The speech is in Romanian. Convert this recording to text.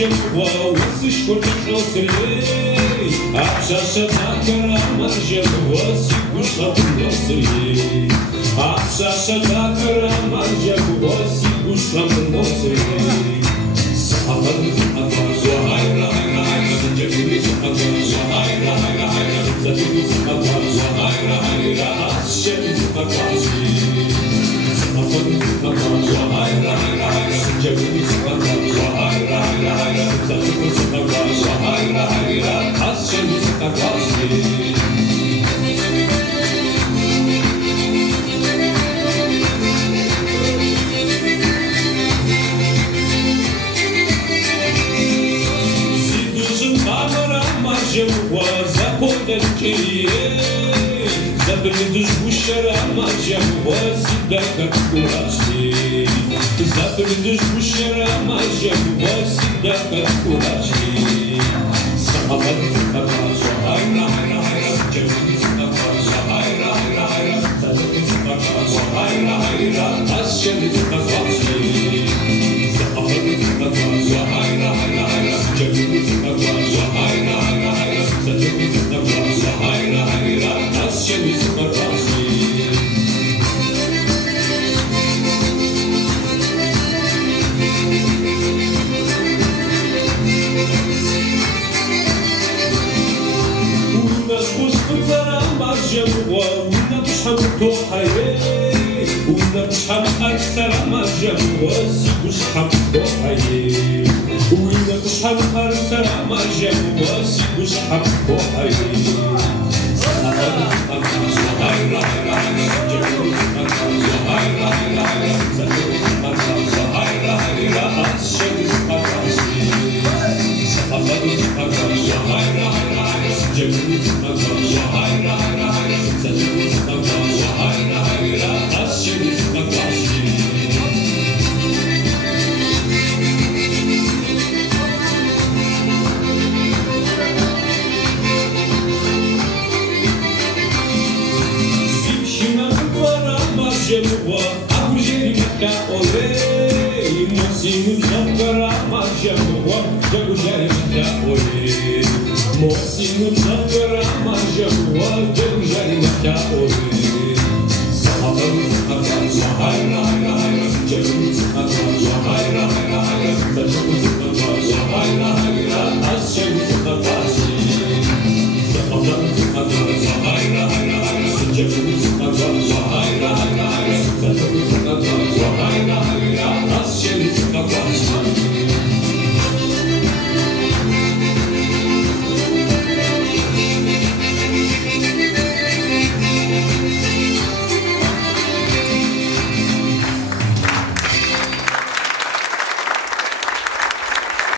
marjemua, usishkoti nosrei. Apshasha takara marjemua, sigusha nosrei. Apshasha takara marjemua, sigusha nosrei. Sahabat agwa, hayra hayra hayra, jabiri agwa, hayra hayra hayra, jabiri agwa, hayra hayra, ashemi agwa. Sahabat agwa, hayra hayra hayra, jabiri agwa, hayra hayra hayra, jabiri agwa, hayra hayra, ashemi agwa. Marjemua, zapodencie, zabrndusz buszera marjemua, sidaka kuraci. Zabrndusz buszera marjemua, sidaka kuraci. Sahabat agwa, hayra hayra hayra, jabiri agwa, hayra hayra hayra, jabiri agwa, hayra hayra, ashemi agwa. Sahabat agwa, hayra hayra hayra, jabiri agwa, hayra hayra hayra, jabiri agwa, hayra hayra, ashemi agwa. Marjemua, una bisham tohaye, una bisham arsara marjemua, sigusham tohaye. Una bisham arsara marjemua, sigusham tohaye. Sahabat agwa, hayra hayra hayra, jabiri agwa, hayra hayra hayra, jabiri agwa, hayra hayra, ashemi agwa. Sahabat agwa, hayra hayra hayra, jabiri agwa, hayra hayra hayra, jabiri agwa, hayra hayra, ashemi agwa. Marjemua, agujeri meka ole, mosinu chakara marjemua, agujeri meka ole. Mosinu chakara marjemua, agujeri meka ole. Sahabat agwa, hayra hayra hayra, jabiri agwa.